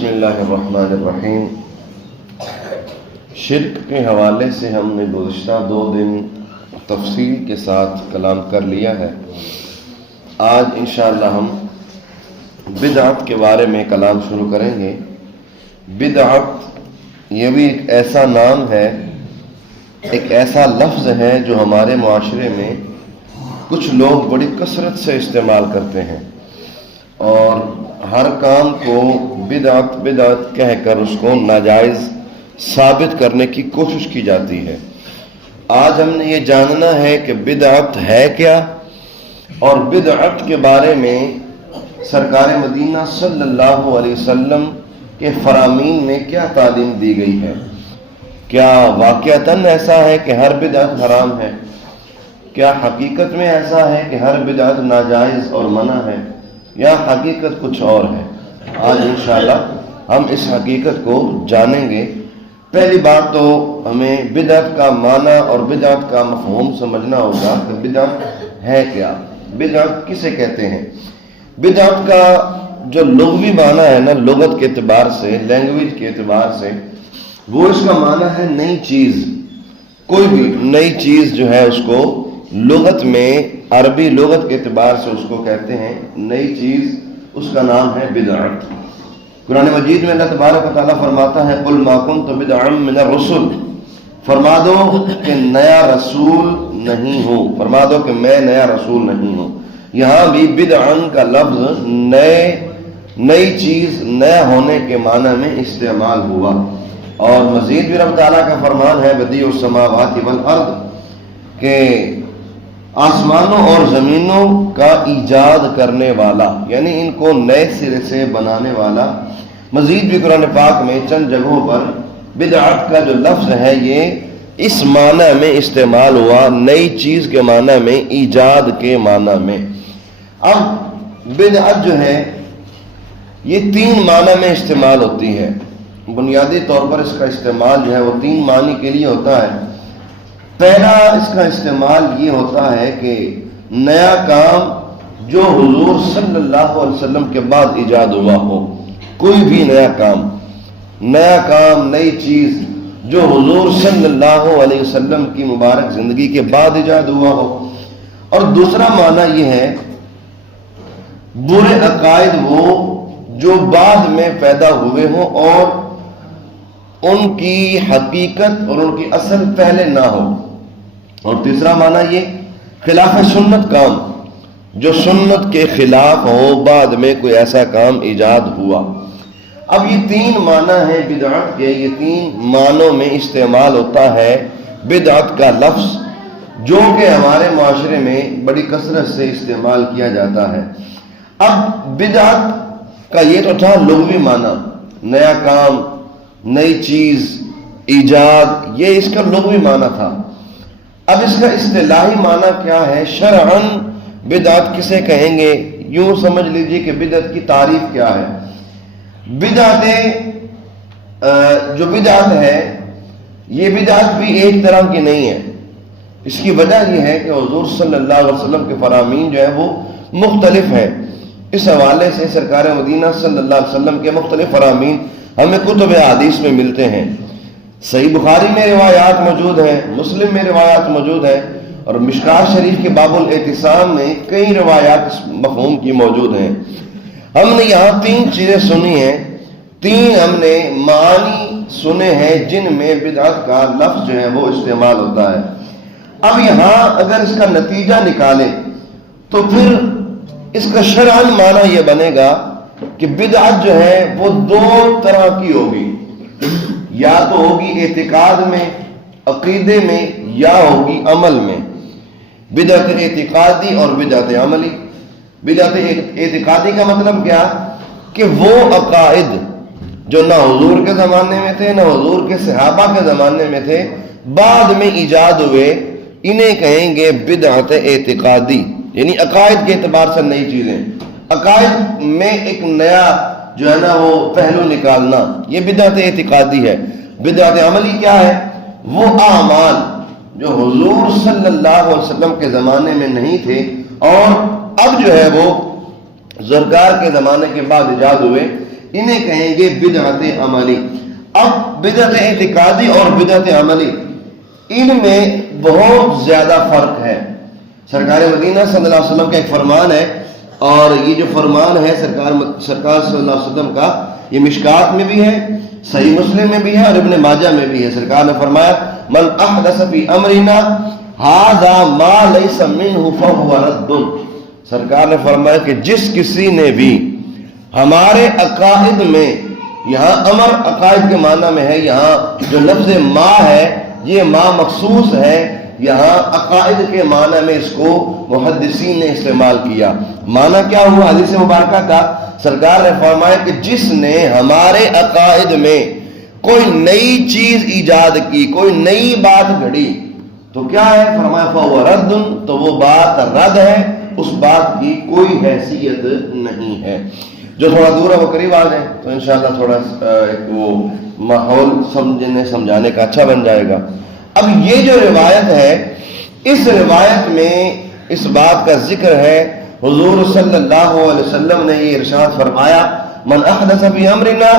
بسم اللہ الرحمن الرحیم۔ شرک کے حوالے سے ہم نے گزشتہ 2 دن تفصیل کے ساتھ کلام کر لیا ہے۔ آج انشاءاللہ ہم بدعت کے بارے میں کلام شروع کریں گے۔ بدعت یہ بھی ایک ایسا نام ہے، ایک ایسا لفظ ہے جو ہمارے معاشرے میں کچھ لوگ بڑی کثرت سے استعمال کرتے ہیں اور ہر کام کو بدعت بدعت کہہ کر اس کو ناجائز ثابت کرنے کی کوشش کی جاتی ہے۔ آج ہم نے یہ جاننا ہے کہ بدعت ہے کیا، اور بدعت کے بارے میں سرکار مدینہ صلی اللہ علیہ وسلم کے فرامین میں کیا تعلیم دی گئی ہے۔ کیا واقعتاً ایسا ہے کہ ہر بدعت حرام ہے؟ کیا حقیقت میں ایسا ہے کہ ہر بدعت ناجائز اور منع ہے، یا حقیقت کچھ اور ہے؟ آج انشاءاللہ ہم اس حقیقت کو جانیں گے۔ پہلی بات تو ہمیں بدعت کا معنی اور بدعت کا مفہوم سمجھنا ہوگا کہ بدعت ہے کیا، بدعت کسے کہتے ہیں۔ بدعت کا جو لغوی معنی ہے نا، لغت کے اعتبار سے، لینگویج کے اعتبار سے، وہ اس کا معنی ہے نئی چیز۔ کوئی بھی نئی چیز جو ہے اس کو لغت میں، عربی لغت کے اعتبار سے اس کو کہتے ہیں نئی چیز، اس کا نام ہے بدعت۔ قرآن مجید میں اللہ تبارک و تعالیٰ فرماتا ہے قُلْ مَا كُنْتُ بِدْعًا مِنَ الرُّسُلِ، فرما دو کہ نیا رسول نہیں ہوں، فرما دو کہ میں نیا رسول نہیں ہوں۔ یہاں بھی بدعن کا لفظ نئی چیز، نیا ہونے کے معنی میں استعمال ہوا۔ اور مزید بھی رب تعالیٰ کا فرمان ہے بدیع السماوات والارض، کہ آسمانوں اور زمینوں کا ایجاد کرنے والا، یعنی ان کو نئے سرے سے بنانے والا۔ مزید بھی قرآن پاک میں چند جگہوں پر بدعت کا جو لفظ ہے یہ اس معنی میں استعمال ہوا، نئی چیز کے معنی میں، ایجاد کے معنی میں۔ اب بدعت جو ہے یہ 3 معنی میں استعمال ہوتی ہے۔ بنیادی طور پر اس کا استعمال جو ہے وہ 3 معنی کے لیے ہوتا ہے۔ پہلا اس کا استعمال یہ ہوتا ہے کہ نیا کام جو حضور صلی اللہ علیہ وسلم کے بعد ایجاد ہوا ہو، کوئی بھی نیا کام، نئی چیز جو حضور صلی اللہ علیہ وسلم کی مبارک زندگی کے بعد ایجاد ہوا ہو۔ اور دوسرا معنی یہ ہے برے عقائد وہ جو بعد میں پیدا ہوئے ہوں اور ان کی حقیقت اور ان کی اصل پہلے نہ ہو۔ اور تیسرا معنی یہ خلاف سنت کام، جو سنت کے خلاف ہو، بعد میں کوئی ایسا کام ایجاد ہوا۔ اب یہ 3 معنی ہیں بدعت کے، یہ 3 معنوں میں استعمال ہوتا ہے بدعت کا لفظ، جو کہ ہمارے معاشرے میں بڑی کثرت سے استعمال کیا جاتا ہے۔ اب بدعت کا یہ تو تھا لغوی معنی، نیا کام، نئی چیز، ایجاد، یہ اس کا لغوی معنی تھا۔ اب اس کا اصطلاحی معنی کیا ہے؟ شرعاً بدعت کسے کہیں گے؟ یوں سمجھ لیجئے کہ بدعت کی تعریف کیا ہے۔ بدعت جو بدعت ہے یہ بدعت بھی ایک طرح کی نہیں ہے۔ اس کی وجہ یہ ہے کہ حضور صلی اللہ علیہ وسلم کے فرامین جو ہے وہ مختلف ہیں۔ اس حوالے سے سرکار مدینہ صلی اللہ علیہ وسلم کے مختلف فرامین ہمیں کتب حدیث میں ملتے ہیں۔ صحیح بخاری میں روایات موجود ہیں، مسلم میں روایات موجود ہیں، اور مشکوٰۃ شریف کے باب الاعتصام میں کئی روایات اس مفہوم کی موجود ہیں۔ ہم نے یہاں 3 چیزیں سنی ہیں، 3 ہم نے معانی سنے ہیں جن میں بدعت کا لفظ جو ہے وہ استعمال ہوتا ہے۔ اب یہاں اگر اس کا نتیجہ نکالیں تو پھر اس کا شرعاً معنی یہ بنے گا کہ بدعت جو ہے وہ 2 طرح کی ہوگی، یا تو ہوگی اعتقاد میں، عقیدے میں، یا ہوگی عمل میں۔ بدعت اعتقادی اور بدعت عملی۔ بدعت اعتقادی کا مطلب کیا؟ کہ وہ عقائد جو نہ حضور کے زمانے میں تھے، نہ حضور کے صحابہ کے زمانے میں تھے، بعد میں ایجاد ہوئے، انہیں کہیں گے بدعت اعتقادی، یعنی عقائد کے اعتبار سے نئی چیزیں، عقائد میں ایک نیا جو ہے نا وہ پہلو نکالنا، یہ بدعت اعتقادی ہے۔ بدعت عملی کیا ہے؟ وہ اعمال جو حضور صلی اللہ علیہ وسلم کے زمانے میں نہیں تھے اور اب جو ہے وہ سرکار کے زمانے کے بعد ایجاد ہوئے، انہیں کہیں گے بدعت عملی۔ اب بدعت اعتقادی اور بدعت عملی ان میں بہت زیادہ فرق ہے۔ سرکار مدینہ صلی اللہ علیہ وسلم کا ایک فرمان ہے، اور یہ جو فرمان ہے سرکار صلی اللہ علیہ وسلم کا، یہ مشکات میں بھی ہے، صحیح مسلم میں بھی ہے، اور ابن ماجہ میں بھی ہے۔ سرکار نے فرمایا من احدث فی امرنا ھذا ما لیس منہ فہو رد۔ سرکار نے فرمایا کہ جس کسی نے بھی ہمارے عقائد میں، یہاں امر عقائد کے معنی میں ہے، یہاں جو لفظ ما ہے یہ ما مخصوص ہے، یہاں عقائد کے معنی میں اس کو محدثین نے استعمال کیا۔ معنی کیا ہوا حدیث مبارکہ کا؟ سرکار نے فرمایا کہ جس نے ہمارے عقائد میں کوئی نئی چیز ایجاد کی، کوئی نئی بات گھڑی، تو کیا ہے؟ فرمایا فَهُوَ رَدٌ، تو وہ بات رد ہے، اس بات کی کوئی حیثیت نہیں ہے۔ جو تھوڑا دور ہے وہ قریب آ جائیں تو انشاءاللہ تھوڑا وہ ماحول سمجھانے کا اچھا بن جائے گا۔ اب یہ جو روایت ہے، اس روایت میں اس بات کا ذکر ہے، حضور صلی اللہ علیہ وسلم نے یہ ارشاد فرمایا من احدث فی امرنا،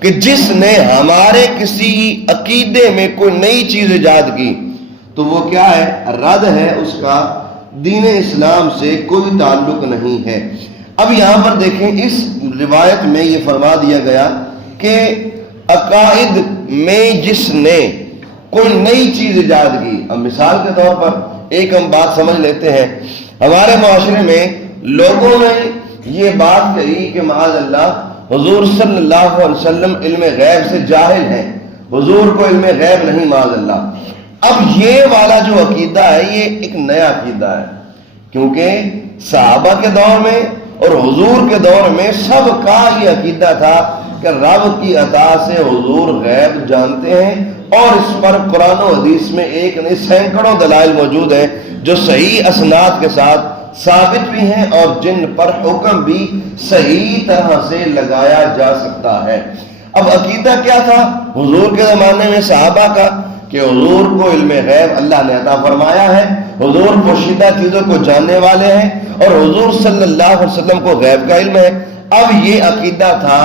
کہ جس نے ہمارے کسی عقیدے میں کوئی نئی چیز ایجاد کی تو وہ کیا ہے؟ رد ہے، اس کا دین اسلام سے کوئی تعلق نہیں ہے۔ اب یہاں پر دیکھیں اس روایت میں یہ فرما دیا گیا کہ عقائد میں جس نے کوئی نئی چیز ایجاد کی، اب مثال کے طور پر ایک ہم بات سمجھ لیتے ہیں، ہمارے معاشرے میں لوگوں نے یہ بات کہی کہ معاذ اللہ حضور صلی اللہ علیہ وسلم علم غیب سے جاہل ہیں، حضور کو علم غیب نہیں معاذ اللہ۔ اب یہ والا جو عقیدہ ہے یہ ایک نیا عقیدہ ہے، کیونکہ صحابہ کے دور میں اور حضور کے دور میں سب کا یہ عقیدہ تھا کہ رب کی عطا سے حضور غیب جانتے ہیں، اور اس پر قرآن و حدیث میں ایک نہیں سینکڑوں دلائل موجود ہیں جو صحیح اسناد کے ساتھ ثابت بھی ہیں، اور جن پر حکم بھی صحیح طرح سے لگایا جا سکتا ہے۔ اب عقیدہ کیا تھا حضور کے زمانے میں صحابہ کا؟ کہ حضور کو علم غیب اللہ نے عطا فرمایا ہے، حضور پوشیدہ چیزوں کو جاننے والے ہیں، اور حضور صلی اللہ علیہ وسلم کو غیب کا علم ہے۔ اب یہ عقیدہ تھا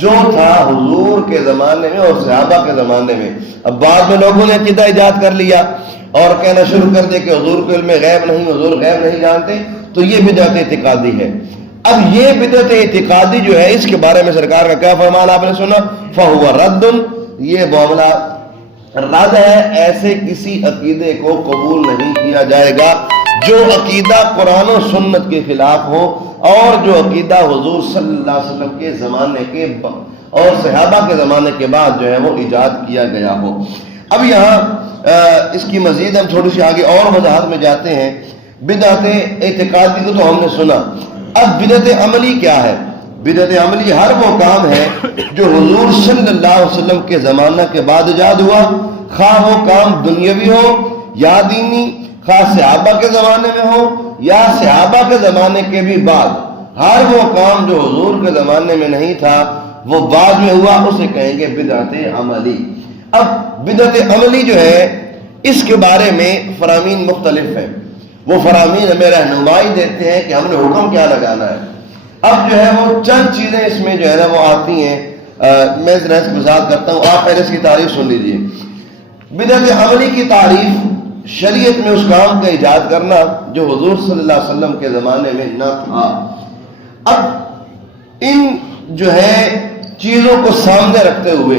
جو تھا حضور کے زمانے میں اور صحابہ کے زمانے میں۔ اب بعد میں لوگوں نے عقیدہ ایجاد کر لیا اور کہنا شروع کر دیا کہ حضور کو علم غیب نہیں، حضور غیب نہیں جانتے، تو یہ بدعت اعتقادی ہے۔ اب یہ بدعت اعتقادی جو ہے، اس کے بارے میں سرکار کا کیا فرمان آپ نے سنا؟ فَهُوَ رَدٌ، یہ معاملہ رد ہے، ایسے کسی عقیدے کو قبول نہیں کیا جائے گا جو عقیدہ قرآن و سنت کے خلاف ہو، اور جو عقیدہ حضور صلی اللہ علیہ وسلم کے زمانے کے اور صحابہ کے زمانے کے بعد جو ہے وہ ایجاد کیا گیا ہو۔ اب یہاں اس کی مزید ہم تھوڑی سی آگے اور وضاحت میں جاتے ہیں۔ بدعت اعتقادی کو تو ہم نے سنا، اب بدعت عملی کیا ہے؟ بدعت عملی ہر وہ کام ہے جو حضور صلی اللہ علیہ وسلم کے زمانہ کے بعد ایجاد ہوا، خواہ وہ کام دنیاوی ہو یا دینی، خواہ صحابہ کے زمانے میں ہو یا صحابہ کے زمانے کے بھی بعد، ہر وہ کام جو حضور کے زمانے میں نہیں تھا وہ بعد میں ہوا، اسے کہیں گے بدعت عملی۔ اب بدعت عملی جو ہے اس کے بارے میں فرامین مختلف ہیں، وہ فرامین ہمیں رہنمائی دیتے ہیں کہ ہم نے حکم کیا لگانا ہے۔ اب جو ہے وہ چند چیزیں اس میں جو ہے نا وہ آتی ہیں، میں ذرا اس کی وضاحت کرتا ہوں، آپ پہلے اس کی تعریف سن لیجئے۔ بدعت عملی کی تعریف شریعت میں اس کام کا ایجاد کرنا جو حضور صلی اللہ علیہ وسلم کے زمانے میں نہ تھا۔ اب ان جو ہے چیزوں کو سامنے رکھتے ہوئے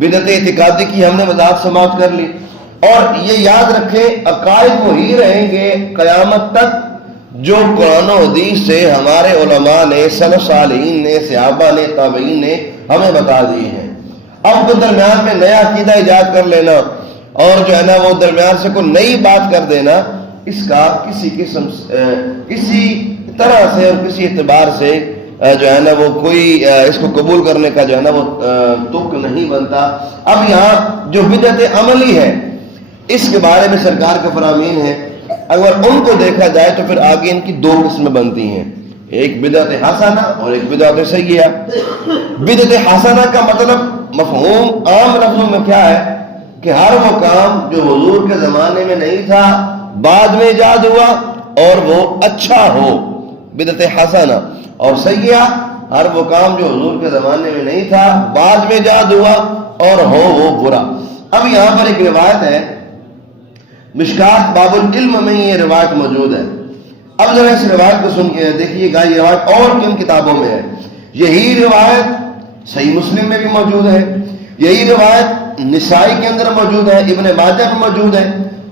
بدعت اعتقادی کی ہم نے وضاحت سماعت کر لی، اور یہ یاد رکھیں عقائد وہی رہیں گے قیامت تک جو قرآن و حدیث سے ہمارے علماء نے، سلف صالحین نے، صحابہ نے، تابعین نے ہمیں بتا دیے ہیں۔ اب وہ درمیان میں نیا عقیدہ ایجاد کر لینا اور جو ہے نا وہ درمیان سے کوئی نئی بات کر دینا، اس کا کسی طرح سے اور کسی اعتبار سے جو ہے نا وہ کوئی اس کو قبول کرنے کا جو ہے نا وہ تک نہیں بنتا۔ اب یہاں جو بدعت عملی ہے اس کے بارے میں سرکار کے فرامین ہیں، اگر ان کو دیکھا جائے تو پھر آگے ان کی دو قسمیں بنتی ہیں، ایک بدعت حسنہ اور ایک بدعت سیئہ۔ بدعت حسنہ کا مطلب مفہوم عام لفظوں میں کیا ہے کہ ہر وہ کام جو حضور کے زمانے میں نہیں تھا بعد میں ایجاد ہوا اور وہ اچھا ہو، بدعت حسنہ۔ اور سیئہ ہر وہ کام جو حضور کے زمانے میں نہیں تھا بعد میں ایجاد ہوا اور ہو وہ برا۔ اب یہاں پر ایک روایت ہے، مشکات باب العلم میں یہ روایت موجود ہے۔ اب ذرا اس روایت کو سن کے دیکھیے گا، یہ روایت اور کن کتابوں میں ہے؟ یہی روایت صحیح مسلم میں بھی موجود ہے، یہی روایت نسائی کے اندر موجود ہے، ابن ماجہ میں موجود ہے،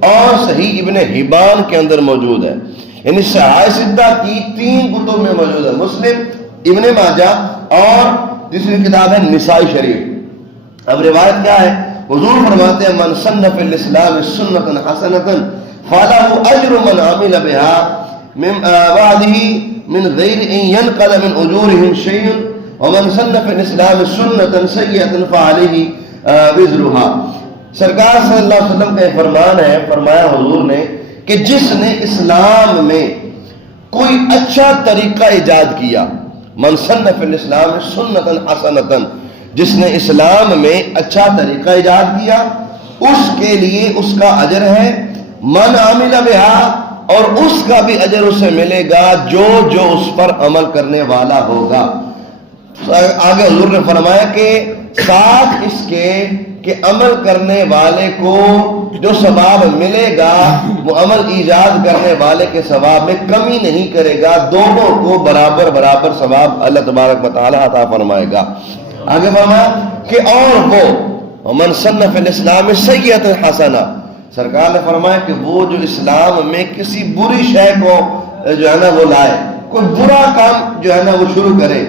اور صحیح ابن حبان کے اندر موجود ہے۔ یعنی صحاح ستہ کی 3 کتب میں موجود ہے، مسلم، ابن ماجہ اور دوسری کتاب ہے نسائی شریف۔ اب روایت کیا ہے؟ حضور فرماتے ہیں من سن فی الاسلام سنۃ حسنۃ فلہ اجر من عمل بها من بعده من غیر ان ينقل من اجورهم شیء ومن سن فی الاسلام سنۃ سیئۃ فعلیہ وزرها۔ سرکار صلی اللہ علیہ وسلم کا فرمان ہے، فرمایا حضور نے کہ جس نے اسلام میں کوئی اچھا طریقہ ایجاد کیا، من سن فی الاسلام سنۃ حسنۃ، جس نے اسلام میں اچھا طریقہ ایجاد کیا اس کے لیے اس کا اجر ہے، من عمل بہا، اور اس کا بھی اجر اسے ملے گا جو جو اس پر عمل کرنے والا ہوگا۔ آگے حضور نے فرمایا کہ ساتھ اس کے کہ عمل کرنے والے کو جو ثواب ملے گا وہ عمل ایجاد کرنے والے کے ثواب میں کمی نہیں کرے گا، دونوں کو برابر برابر ثواب اللہ تبارک و تعالی عطا فرمائے گا۔ آگے فرمایا کہ اور وہ من سن فی الاسلام سیئۃ حسنہ، سرکار نے فرمایا کہ وہ جو اسلام میں کسی بری شے کو جو ہے نا وہ لائے، کوئی برا کام جو ہے نا وہ شروع کرے،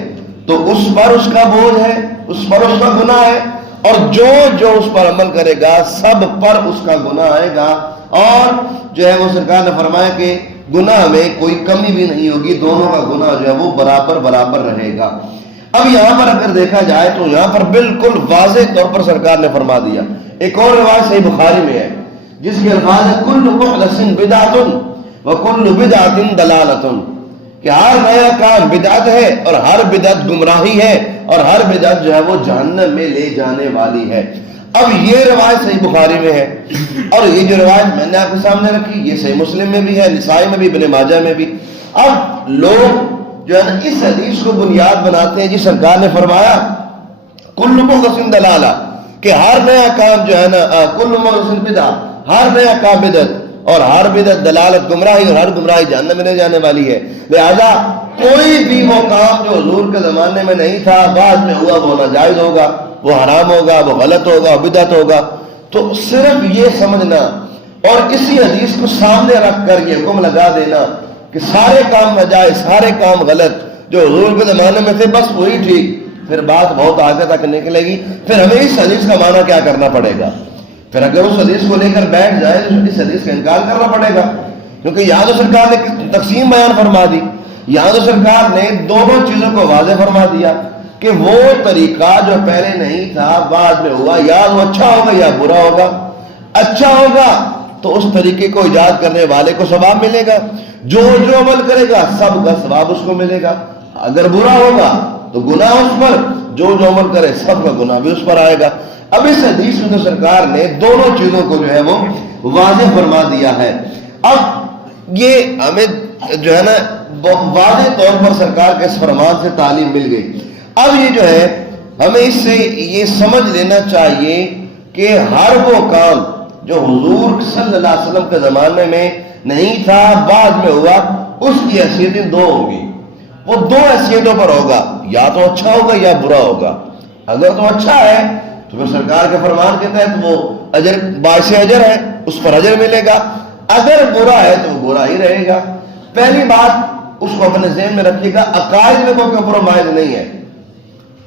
تو اس پر اس کا بوجھ ہے، اس پر اس کا گناہ ہے، اور جو جو اس پر عمل کرے گا سب پر اس کا گناہ آئے گا، اور جو ہے وہ سرکار نے فرمایا کہ گناہ میں کوئی کمی بھی نہیں ہوگی، دونوں کا گناہ جو ہے وہ برابر برابر رہے گا۔ اب یہاں پر اگر دیکھا جائے تو یہاں پر بالکل واضح طور پر سرکار نے فرما دیا۔ ایک اور روایت صحیح بخاری میں ہے جس کے الفاظ ہے کل محدث بدعۃ وکل بدعۃ ضلالۃ، کہ ہر نیا کام بدعت ہے اور ہر بدعت گمراہی ہے، اور ہر بدعت جو ہے وہ جہنم میں لے جانے والی ہے۔ اب یہ روایت صحیح بخاری میں ہے، اور یہ جو روایت میں نے آپ کے سامنے رکھی یہ صحیح مسلم میں بھی ہے، نسائی میں بھی، ابن ماجہ میں بھی۔ اب لوگ جو ہے نا اس حدیث کو بنیاد بناتے ہیں، جی سرکار نے فرمایا کل محدث ضلالہ، کہ ہر نیا کام جو ہے نا کل محدث بدعہ، ہر نیا کام بدعت، اور ہر بدعت دلالت گمراہی، اور ہر گمراہی جہنم میں لے جانے والی ہے۔ لہذا کوئی بھی وہ کام جو حضور کے زمانے میں نہیں تھا بعد میں ہوا وہ ناجائز ہوگا، وہ حرام ہوگا، وہ غلط ہوگا، وہ بدعت ہوگا۔ تو صرف یہ سمجھنا اور اسی حدیث کو سامنے رکھ کر یہ حکم لگا دینا کہ سارے کام ناجائز، سارے کام غلط، جو حضور کے زمانے میں تھے بس وہی ٹھیک، پھر بات بہت آگے تک نکلے گی۔ پھر ہمیں اس حدیث کا معنی کیا کرنا پڑے گا؟ پھر اگر اس حدیث کو لے کر بیٹھ جائے تو اس حدیث کا انکار کرنا پڑے گا، کیونکہ یہاں تو سرکار نے تقسیم بیان فرما دی، یہاں تو سرکار نے دونوں چیزوں کو واضح فرما دیا کہ وہ طریقہ جو پہلے نہیں تھا بعد میں ہوا، یا وہ اچھا ہوگا یا برا ہوگا۔ اچھا ہوگا تو اس طریقے کو ایجاد کرنے والے کو ثواب ملے گا، جو جو عمل کرے گا سب کا ثواب اس کو ملے گا۔ اگر برا ہوگا تو گناہ اس پر، جو جو عمل کرے سب کا گناہ بھی اس پر آئے گا۔ اب اس حدیث میں تو سرکار نے دونوں چیزوں کو جو ہے وہ واضح فرما دیا ہے۔ اب یہ ہمیں جو ہے نا واضح طور پر سرکار کے اس فرمان سے تعلیم مل گئی۔ اب یہ جو ہے ہمیں اس سے یہ سمجھ لینا چاہیے کہ ہر وہ کام جو حضور صلی اللہ علیہ وسلم کے زمانے میں نہیں تھا بعد میں ہوا، اس کی حیثیتیں دو ہوں گی، وہ دو حیثیتوں پر ہوگا، یا تو اچھا ہوگا یا برا ہوگا۔ اگر تو اچھا ہے تو پھر سرکار کے فرمان کے تحت وہ اجر باعث اجر ہے، اس پر اجر ملے گا۔ اگر برا ہے تو وہ برا ہی رہے گا۔ پہلی بات اس کو اپنے ذہن میں رکھیے گا، عقائد میں کوئی کمپرومائز نہیں ہے،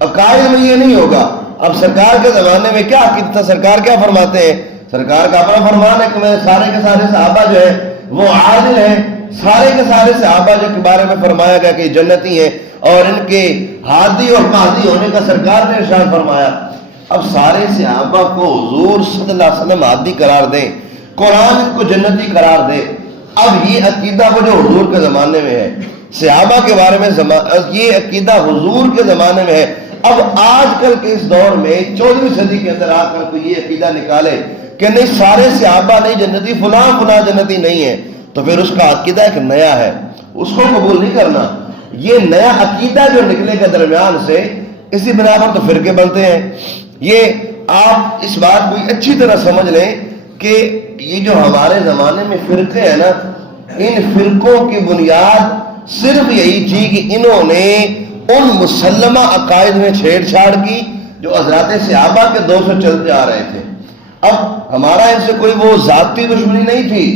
عقائد میں یہ نہیں ہوگا۔ اب سرکار کے زمانے میں کیا عقیدہ تھا، سرکار کیا فرماتے ہیں؟ سرکار کا اپنا فرمان ہے کہ میں سارے کے سارے صحابہ جو ہے وہ عادل ہیں، سارے کے سارے صحابہ جو کے بارے میں فرمایا گیا کہ جنتی ہیں، اور ان کے ہادی اور مہدی ہونے کا سرکار نے ارشاد فرمایا۔ اب سارے صحابہ کو حضور صلی اللہ علیہ وسلم ہادی قرار دیں، قرآن ان کو جنتی قرار دے۔ اب یہ عقیدہ وہ جو حضور کے زمانے میں ہے، صحابہ کے بارے میں یہ عقیدہ حضور کے زمانے میں ہے۔ اب آج کل کے اس دور میں 14ویں صدی کے اندر آ کر کوئی یہ عقیدہ نکالے کہ نہیں سارے صحابہ نہیں جنتی، فلاں فلاں جنتی نہیں ہے، تو پھر اس کا عقیدہ ایک نیا ہے، اس کو قبول نہیں کرنا۔ یہ نیا عقیدہ جو نکلے گا درمیان سے، اسی بنا پر تو فرقے بنتے ہیں۔ یہ آپ اس بات کو اچھی طرح سمجھ لیں کہ یہ جو ہمارے زمانے میں فرقے ہیں نا، ان فرقوں کی بنیاد صرف یہی تھی کہ انہوں نے ان مسلمہ عقائد میں چھیڑ چھاڑ کی جو حضرات صحابہ کے دور سے چلتے آ رہے تھے۔ اب ہمارا ان سے کوئی وہ ذاتی دشمنی نہیں تھی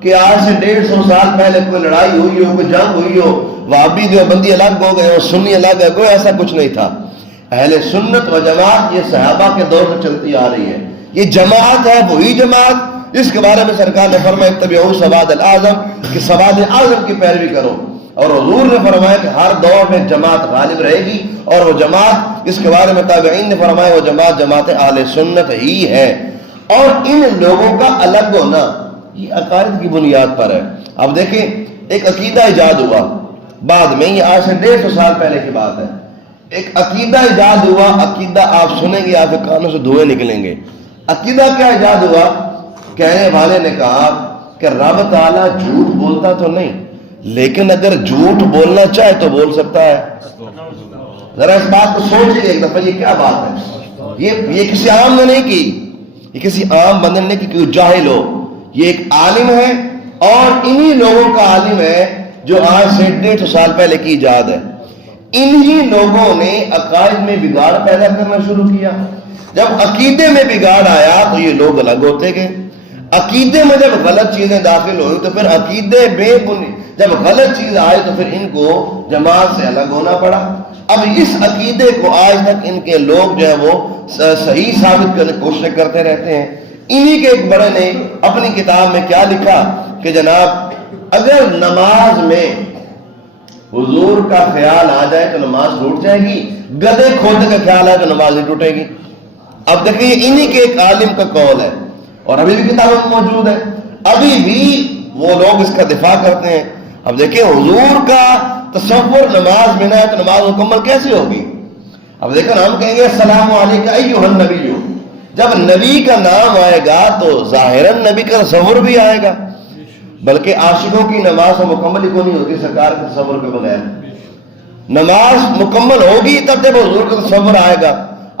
کہ آج سے 150 سال پہلے کوئی لڑائی ہوئی ہو، کوئی جنگ ہوئی ہو، وہابی دیوبندی الگ ہو گئے ہو، سنی الگ ہے، کوئی ایسا کچھ نہیں تھا۔ اہل سنت و جماعت یہ صحابہ کے دور سے چلتی آ رہی ہے۔ یہ جماعت ہے، وہی جماعت جس کے بارے میں سرکار نے فرمایا اتبعوا سواد الاعظم، کہ سواد اعظم کی پیروی کرو، اور حضور نے فرمایا کہ ہر دور میں جماعت غالب رہے گی، اور وہ جماعت جس کے بارے میں تابعین نے فرمایا وہ جماعت اہل سنت ہی ہے۔ اور ان لوگوں کا الگ ہونا یہ عقائد کی بنیاد پر ہے۔ اب دیکھیں، ایک عقیدہ ایجاد ہوا بعد میں، یہ آج سے 150 سال پہلے کی بات ہے، ایک عقیدہ ایجاد ہوا۔ عقیدہ آپ سنیں گے آپ کے کانوں سے دھوئیں نکلیں گے۔ عقیدہ کیا ایجاد ہوا؟ کہنے والے نے کہا کہ رب تعالیٰ جھوٹ بولتا تو نہیں، لیکن اگر جھوٹ بولنا چاہے تو بول سکتا ہے۔ ذرا اس بات کو سوچئے ایک دفعہ، یہ کیا بات ہے؟ یہ کسی عام نے نہیں کی، یہ کسی عام بندے نے نہیں کی، کوئی جاہل ہو۔ یہ ایک عالم ہے، اور انہی لوگوں کا عالم ہے جو آج سے 150 سال پہلے کی ایجاد ہے۔ انہی لوگوں نے عقائد میں بگاڑ پیدا کرنا شروع کیا۔ جب عقیدے میں بگاڑ آیا تو یہ لوگ الگ ہوتے گئے۔ عقیدے میں جب غلط چیزیں داخل ہوئی تو پھر عقیدے میں جب غلط چیز آئی تو پھر ان کو جماعت سے الگ ہونا پڑا۔ اب اس عقیدے کو آج تک ان کے لوگ جو ہے وہ صحیح ثابت کرنے کی کوشش کرتے رہتے ہیں۔ انہی کے ایک بڑے نے اپنی کتاب میں کیا لکھا کہ جناب اگر نماز میں حضور کا خیال آ جائے تو نماز ٹوٹ جائے گی، گدے کھودنے کا خیال آئے تو نماز نہیں ٹوٹے گی۔ اب دیکھیں انہی کے ایک عالم کا قول ہے، اور ابھی بھی کتابوں میں موجود ہے، ابھی بھی وہ لوگ اس کا دفاع کرتے ہیں۔ اب دیکھیں حضور کا تصور نماز میں نہ ہے تو نماز مکمل کیسے ہوگی؟ اب دیکھیں ہم کہیں گے السلام علیکم ایھا النبی، جب نبی کا نام آئے گا تو ظاہراً نبی کا تصور بھی آئے گا، بلکہ عاشقوں کی نماز مکمل ہی کو نہیں ہوتی سرکار کے تصور کے بغیر۔ نماز مکمل ہوگی تب جب حضور کا تصور آئے گا۔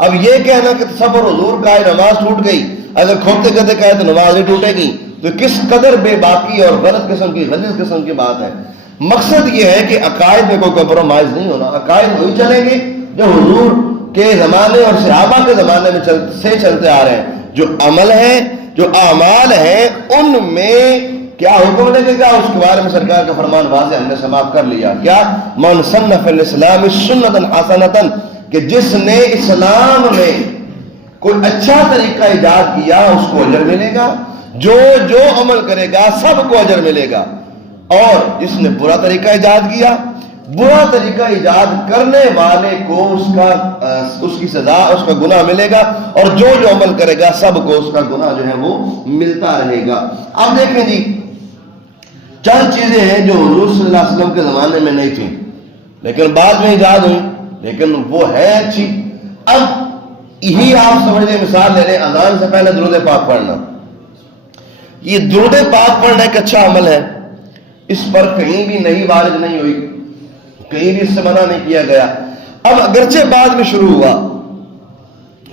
اب یہ کہنا کہ تصور حضور کا ہے نماز ٹوٹ گئی، اگر کھوتے گدے کا ہے تو نماز نہیں ٹوٹے گی، تو کس قدر بے باکی اور غلط قسم کی بات ہے۔ مقصد یہ ہے کہ عقائد میں کوئی کمپرومائز نہیں ہونا۔ عقائد وہی چلیں گے جو حضور کے زمانے اور صحابہ کے زمانے میں سے چلتے آ رہے ہیں۔ جو عمل ہے، جو اعمال ہیں، ان میں کیا حکم لگے گا اس کے بارے میں سرکار کا فرمان واضح ہم نے سماعت کر لیا۔ کیا؟ من سن فی الاسلام سنتا حسنۃ، کہ جس نے اسلام میں کوئی اچھا طریقہ ایجاد کیا اس کو اجر ملے گا، جو عمل کرے گا سب کو اجر ملے گا، اور جس نے برا طریقہ ایجاد کیا، برا طریقہ ایجاد کرنے والے کو اس کی سزا، اس کا گناہ ملے گا، اور جو عمل کرے گا سب کو اس کا گناہ جو ہے وہ ملتا رہے گا۔ اب دیکھیں جی، چند چیزیں ہیں جو حضور صلی اللہ علیہ وسلم کے زمانے میں نہیں تھیں لیکن بعد میں ایجاد ہوئی، لیکن وہ ہے اچھی۔ اب یہی آپ سمجھ لیں، مثال لے لیں، اذان سے پہلے درود پاک پڑھنا۔ یہ درود پاک پڑھنا ایک اچھا عمل ہے، اس پر کہیں بھی نہیں وارد نہیں ہوئی، کہیں بھی اس سے منع نہیں کیا گیا۔ اب اگرچہ بعد میں شروع ہوا،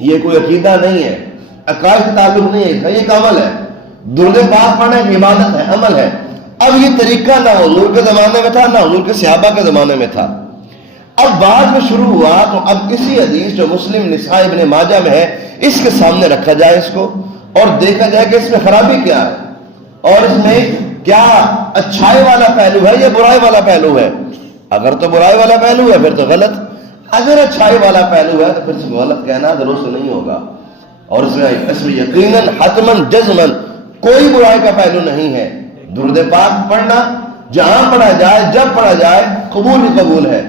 یہ کوئی عقیدہ نہیں ہے، عقائد کا تعلق نہیں ہے، یہ ایک عمل ہے۔ درود پاک پڑھنا ایک عبادت ہے، عمل ہے۔ اب یہ طریقہ نہ حضور کے زمانے میں تھا، نہ حضور کے صحابہ کے زمانے میں تھا۔ اب بعد میں شروع ہوا تو اب اسی حدیث جو مسلم نسائی ابن ماجہ میں ہے، اس کے سامنے رکھا جائے اس کو، اور دیکھا جائے کہ اس میں خرابی کیا ہے، اور اس میں کیا اچھائی والا پہلو ہے یا برائی والا پہلو ہے۔ اگر تو برائی والا پہلو ہے پھر تو غلط، اگر اچھائی والا پہلو ہے تو پھر سے غلط کہنا درست نہیں ہوگا، اور اس میں یقیناً حتماً جزماً کوئی برائی کا پہلو نہیں ہے۔ درود پاک پڑھنا جہاں پڑھا جائے، جب پڑھا جائے، قبول ہی قبول ہے۔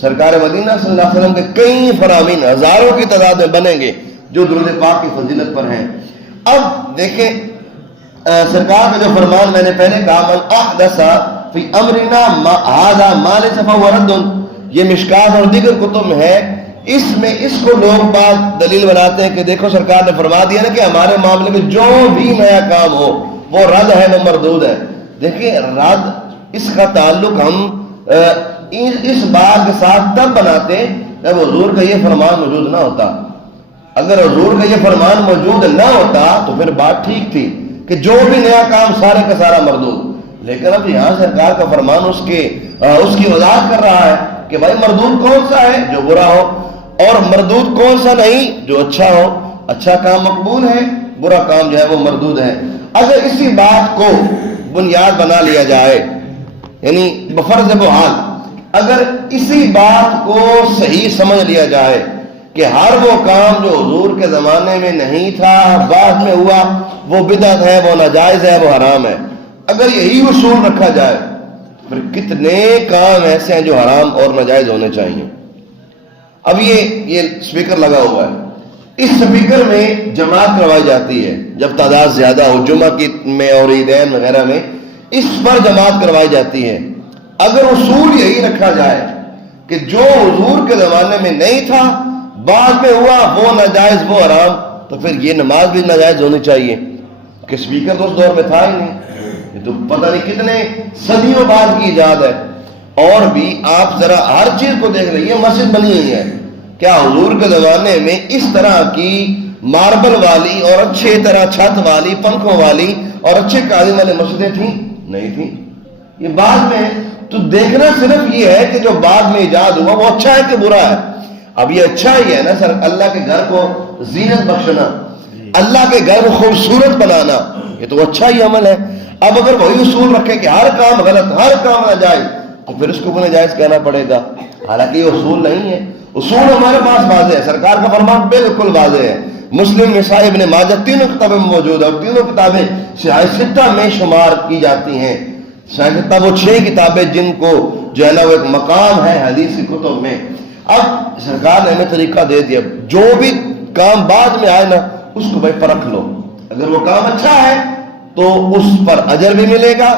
سرکار مدینہ صلی اللہ علیہ وسلم کے کئی فرامین ہزاروں کی تعداد میں بنیں گے جو درود پاک کی فضیلت پر ہیں۔ اب دیکھیں سرکار کا جو فرمان میں نے پہلے کہا، من احدث فی امرنا ھذا ما لیس فہو رد، یہ مشکات اور دیگر کتب میں ہے، اس کو لوگ بات دلیل بناتے ہیں کہ دیکھو سرکار نے فرما دیا نا کہ ہمارے معاملے میں جو بھی نیا کام ہو وہ رد ہے، وہ مردود ہے۔ دیکھیں رد، اس کا تعلق ہم اس بات کے ساتھ تب بناتے جب حضور کا یہ فرمان موجود نہ ہوتا. اگر حضور کا یہ فرمان موجود نہ ہوتا تو پھر بات ٹھیک تھی کہ جو بھی نیا کام سارے کا سارا مردود. لیکن اب یہاں سرکار کا فرمان اس کی وضاحت کر رہا ہے کہ بھائی مردود کون سا ہے جو برا ہو، اور مردود کون سا نہیں جو اچھا ہو. اچھا کام مقبول ہے، برا کام جو ہے وہ مردود ہے. اگر اسی بات کو بنیاد بنا لیا جائے، یعنی بفرض بحال اگر اسی بات کو صحیح سمجھ لیا جائے کہ ہر وہ کام جو حضور کے زمانے میں نہیں تھا بعد میں ہوا وہ بدعت ہے، وہ ناجائز ہے، وہ حرام ہے، اگر یہی اصول رکھا جائے پھر کتنے کام ایسے ہیں جو حرام اور ناجائز ہونے چاہیے. اب یہ سپیکر لگا ہوا ہے، اس سپیکر میں جماعت کروائی جاتی ہے جب تعداد زیادہ ہو، جمعہ کی میں اور عیدین وغیرہ میں اس پر جماعت کروائی جاتی ہے. اگر اصول یہی رکھا جائے کہ جو حضور کے زمانے میں نہیں تھا بعد میں ہوا وہ ناجائز وہ حرام، تو پھر یہ نماز بھی ناجائز ہونی چاہیے کہ سپیکر تو اس دور میں تھا ہی نہیں. یہ تو پتہ نہیں کتنے صدیوں بعد کی ایجاد ہے. اور بھی آپ ذرا ہر چیز کو دیکھ لیں، یہ مسجد بنی ہوئی ہے، کیا حضور کے زمانے میں اس طرح کی ماربل والی اور اچھے طرح چھت والی پنکھوں والی اور اچھے قالین والی مسجدیں تھیں؟ نہیں تھیں. یہ بعد میں تو دیکھنا صرف یہ ہے کہ جو بعد میں ایجاد ہوا وہ اچھا ہے کہ برا ہے. اب یہ اچھا ہی ہے نا سر، اللہ کے گھر کو زینت بخشنا، اللہ کے گھر کو خوبصورت بنانا، یہ تو اچھا ہی عمل ہے. اب اگر وہی اصول رکھے کہ ہر کام غلط ہر کام ناجائز تو پھر اس کو ناجائز کہنا پڑے گا، حالانکہ یہ اصول نہیں ہے. اصول ہمارے پاس واضح ہے، سرکار کا فرمان بالکل واضح ہے. مسلم، نسائی، ابن ماجہ تینوں کتابیں موجود ہیں اور تینوں کتابیں صحیح ستہ میں شمار کی جاتی ہیں. صحیح ستہ وہ 6 کتابیں جن کو جو ہے نا وہ ایک مقام ہے حدیث کی کتب میں. اب سرکار نے ہمیں طریقہ دے دیا، جو بھی کام بعد میں آئے نا اس کو بھائی پرکھ لو، اگر وہ کام اچھا ہے تو اس پر اجر بھی ملے گا،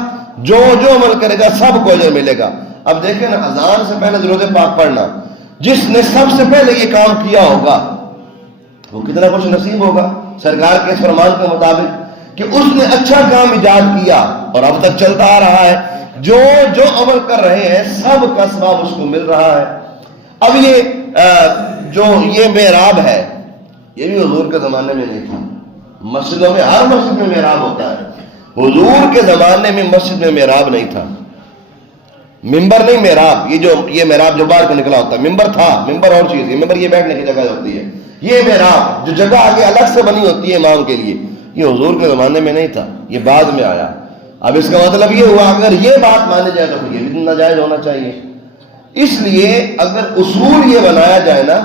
جو عمل کرے گا سب کو اجر ملے گا. اب دیکھیں نا، اذان سے پہلے درود پاک پڑھنا، جس نے سب سے پہلے یہ کام کیا ہوگا وہ کتنا کچھ نصیب ہوگا سرکار کے اس فرمان کے مطابق کہ اس نے اچھا کام ایجاد کیا اور اب تک چلتا آ رہا ہے. جو عمل کر رہے ہیں سب کا ثواب اس کو مل رہا ہے. اب یہ محراب ہے، یہ بھی حضور کے زمانے میں نہیں تھا. مسجدوں میں ہر مسجد میں محراب ہوتا ہے، حضور کے زمانے میں مسجد میں محراب نہیں تھا. ممبر نہیں، محراب، یہ محراب جو باہر کو نکلا ہوتا ہے. ممبر تھا، ممبر اور چیز ہے، ممبر یہ بیٹھنے کی جگہ ہوتی ہے. یہ محراب جو جگہ آگے الگ سے بنی ہوتی ہے امام کے لیے، یہ حضور کے زمانے میں نہیں تھا، یہ بعد میں آیا. اب اس کا مطلب یہ ہوا اگر یہ بات مانے جائے تو پھر یہ بھی ناجائز ہونا چاہیے. اس لیے اگر اصول یہ بنایا جائے نا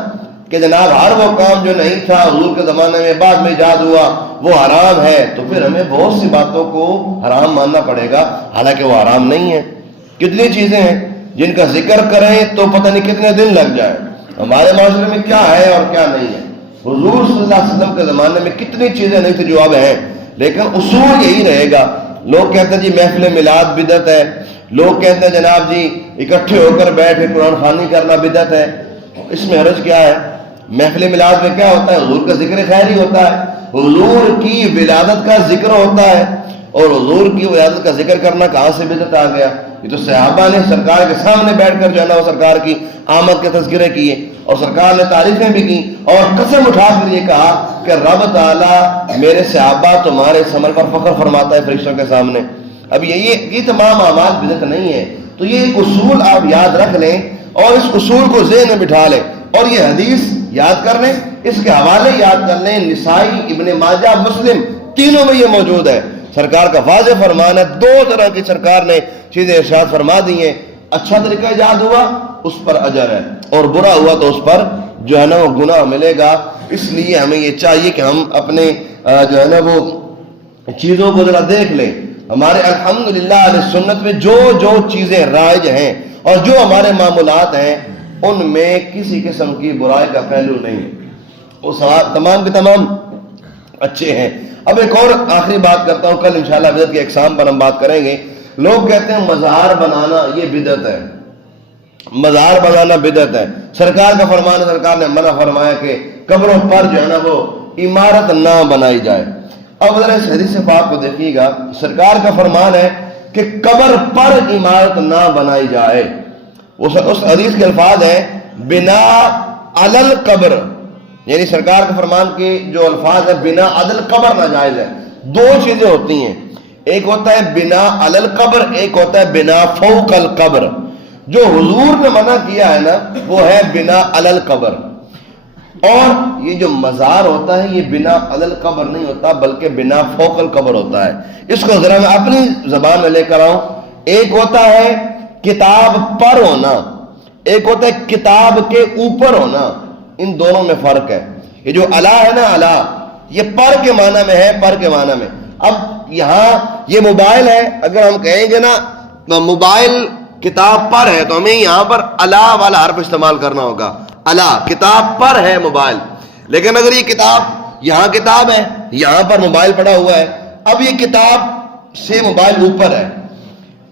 کہ جناب ہر وہ کام جو نہیں تھا حضور کے زمانے میں بعد میں ایجاد ہوا وہ حرام ہے، تو پھر ہمیں بہت سی باتوں کو حرام ماننا پڑے گا، حالانکہ وہ حرام نہیں ہے. کتنی چیزیں ہیں جن کا ذکر کریں تو پتہ نہیں کتنے دن لگ جائے. ہمارے معاشرے میں کیا ہے اور کیا نہیں ہے. حضور صلی اللہ علیہ وسلم کے زمانے میں کتنی چیزیں نہیں تھی جو اب ہیں، لیکن اصول یہی رہے گا. لوگ کہتے ہیں جی محفل میلاد بدعت ہے، لوگ کہتے ہیں جناب جی اکٹھے ہو کر بیٹھ کے قرآن خوانی کرنا بدعت ہے. اس میں حرج کیا ہے؟ محفل میلاد میں کیا ہوتا ہے؟ حضور کا ذکر خیر ہی ہوتا ہے، حضور کی ولادت کا ذکر ہوتا ہے. اور حضور کی ولادت کا ذکر کرنا کہاں سے بدعت آ گیا؟ یہ تو صحابہ نے سرکار کے سامنے بیٹھ کر جو ہے نا وہ سرکار کی آمد کے تذکرے کیے اور سرکار نے تعریفیں بھی کی اور قسم اٹھا کر یہ کہا کہ رب تعالیٰ میرے صحابہ تمہارے اس عمل پر فخر فرماتا ہے فرشتوں کے سامنے. اب یہ تمام اعمال بدعت نہیں ہے. تو یہ ایک اصول آپ یاد رکھ لیں اور اس اصول کو ذہن میں بٹھا لیں اور یہ حدیث یاد کر لیں، اس کے حوالے یاد کر لیں. نسائی، ابن ماجہ، مسلم تینوں میں یہ موجود ہے. سرکار کا واضح فرمان ہے، 2 طرح کی سرکار نے چیزیں ارشاد فرما دی ہیں. اچھا طریقہ ایجاد ہوا اس پر اجر ہے اور برا ہوا تو اس پر جو ہے نا وہ گناہ ملے گا. اس لیے ہمیں یہ چاہیے کہ ہم اپنے جو ہے نا وہ چیزوں کو ذرا دیکھ لیں. ہمارے الحمدللہ اہل سنت میں جو چیزیں رائج ہیں اور جو ہمارے معمولات ہیں ان میں کسی قسم کی برائی کا پہلو نہیں ہے، وہ تمام کے تمام اچھے ہیں. اب ایک اور آخری بات کرتا ہوں، کل انشاءاللہ بدعت کی اقسام پر ہم بات کریں گے. لوگ کہتے ہیں مزار بنانا یہ بدعت ہے، مزار بنانا بدعت ہے. سرکار کا فرمان ہے، سرکار نے منع فرمایا کہ قبروں پر جو ہے نا وہ عمارت نہ بنائی جائے. اب ذرا اس حدیث پاک کو دیکھیے گا، سرکار کا فرمان ہے کہ قبر پر عمارت نہ بنائی جائے. اس حدیث کے الفاظ ہیں بنا علل قبر، یعنی سرکار کے فرمان کے جو الفاظ ہیں بنا علل قبر ناجائز ہے۔ دو چیزیں ہوتی ہیں، ایک ہوتا ہے بنا علل قبر، ایک ہوتا ہے بنا فوق القبر۔ جو حضور نے منع کیا ہے نا وہ ہے بنا علل قبر، اور یہ جو مزار ہوتا ہے یہ بنا علل قبر نہیں ہوتا بلکہ بنا فوق القبر ہوتا ہے۔ اس کو ذرا میں اپنی زبان میں لے کر آؤں، ایک ہوتا ہے کتاب پر ہونا، ایک ہوتا ہے کتاب کے اوپر ہونا، ان دونوں میں فرق ہے۔ یہ جو علا ہے نا، علا یہ پر کے معنی میں ہے، پر کے معنی میں۔ اب یہاں یہ موبائل ہے، اگر ہم کہیں گے نا موبائل کتاب پر ہے تو ہمیں یہاں پر علا والا حرف استعمال کرنا ہوگا، علا کتاب پر ہے موبائل۔ لیکن اگر یہ کتاب یہاں کتاب ہے، یہاں پر موبائل پڑا ہوا ہے، اب یہ کتاب سے موبائل اوپر ہے،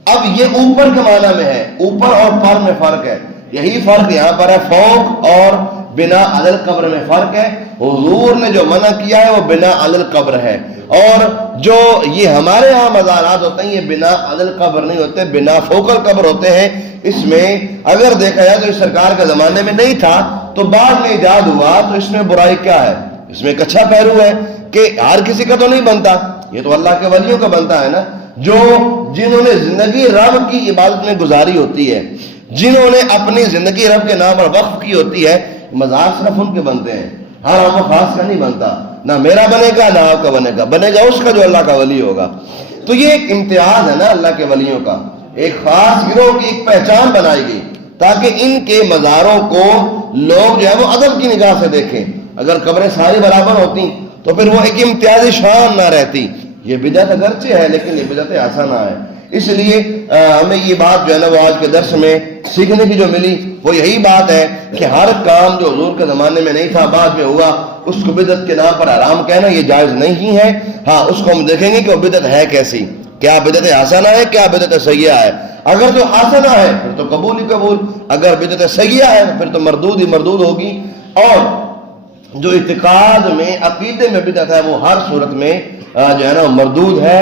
اب یہ اوپر کے معنی میں ہے، اوپر اور پر میں فرق ہے۔ یہی فرق یہاں پر ہے، فوق اور بنا علل قبر میں فرق ہے۔ حضور نے جو منع کیا ہے وہ بنا علل قبر ہے، اور جو یہ ہمارے ہاں مزارات ہوتے ہیں یہ بنا علل قبر نہیں ہوتے، بنا فوق القبر ہوتے ہیں۔ اس میں اگر دیکھا جائے تو اس سرکار کے زمانے میں نہیں تھا تو بعد میں ایجاد ہوا، تو اس میں برائی کیا ہے؟ اس میں ایک اچھا پہلو ہے کہ ہر کسی کا تو نہیں بنتا، یہ تو اللہ کے ولیوں کا بنتا ہے نا، جنہوں نے زندگی رب کی عبادت میں گزاری ہوتی ہے، جنہوں نے اپنی زندگی رب کے نام پر وقف کی ہوتی ہے، مزار صرف ان کے بنتے ہیں، ہر عام و خاص کا نہیں بنتا، نہ میرا بنے گا نہ آپ کا بنے گا، بنے گا اس کا جو اللہ کا ولی ہوگا۔ تو یہ ایک امتیاز ہے نا اللہ کے ولیوں کا، ایک خاص گروہ کی ایک پہچان بنائی گئی تاکہ ان کے مزاروں کو لوگ جو ہے وہ ادب کی نگاہ سے دیکھیں۔ اگر قبریں ساری برابر ہوتی تو پھر وہ ایک امتیازی شان نہ رہتی۔ یہ بدعت اگرچہ ہے لیکن یہ بدعت حسنہ ہے۔ اس لیے ہمیں یہ بات جو ہے نا وہ آج کے درس میں سیکھنے کی جو ملی وہ یہی بات ہے کہ ہر کام جو حضور کے زمانے میں نہیں تھا بعد میں ہوا، اس کو بدعت کے نام پر حرام کہنا یہ جائز نہیں ہے۔ ہاں اس کو ہم دیکھیں گے کہ وہ بدعت ہے کیسی، کیا بدعت حسنہ ہے، کیا بدعت سیئہ ہے۔ اگر تو حسنہ ہے پھر تو قبول ہی قبول، اگر بدعت سیئہ ہے پھر تو مردود ہی مردود ہوگی۔ اور جو اعتقاد میں عقیدے میں بدعت ہے وہ ہر صورت میں جو ہے نا مردود ہے،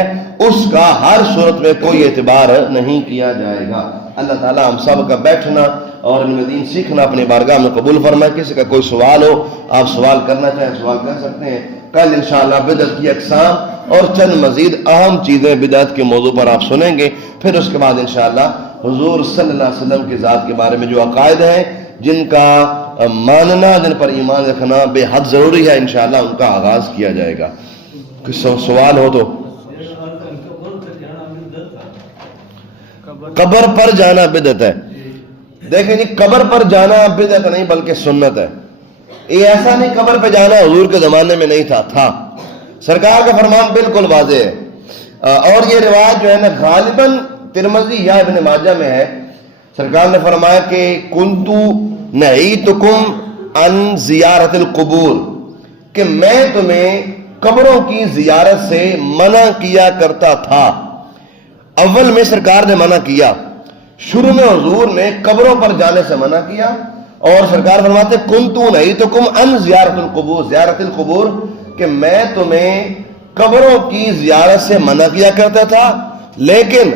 اس کا ہر صورت میں کوئی اعتبار نہیں کیا جائے گا۔ اللہ تعالیٰ ہم سب کا بیٹھنا اور علم دین سیکھنا اپنی بارگاہ میں قبول فرمائے۔ کسی کا کوئی سوال ہو آپ سوال کرنا چاہیں سوال کر سکتے ہیں۔ کل انشاءاللہ بدعت کی اقسام اور چند مزید اہم چیزیں بدعت کے موضوع پر آپ سنیں گے، پھر اس کے بعد انشاءاللہ حضور صلی اللہ علیہ وسلم کی ذات کے بارے میں جو عقائد ہیں جن کا ماننا، جن پر ایمان رکھنا بے حد ضروری ہے، انشاءاللہ ان کا آغاز کیا جائے گا۔ کچھ سوال ہو تو؟ قبر پر جانا بدعت ہے؟ دیکھیں جی، قبر پر جانا بدعت نہیں بلکہ سنت ہے۔ یہ ایسا نہیں قبر پہ جانا حضور کے زمانے میں نہیں تھا سرکار کا فرمان بالکل واضح ہے۔ اور یہ روایت جو ہے نا غالباً ترمذی یا ابن ماجہ میں ہے، سرکار نے فرمایا کہ کنتو نہیتکم عن زیارت القبور، کہ میں تمہیں قبروں کی زیارت سے منع کیا کرتا تھا۔ اول میں سرکار نے منع کیا، شروع میں حضور نے قبروں پر جانے سے منع کیا، اور سرکار فرماتے کنتو نہیتکم عن زیارت القبور، زیارت القبور، کہ میں تمہیں قبروں کی زیارت سے منع کیا کرتا تھا، لیکن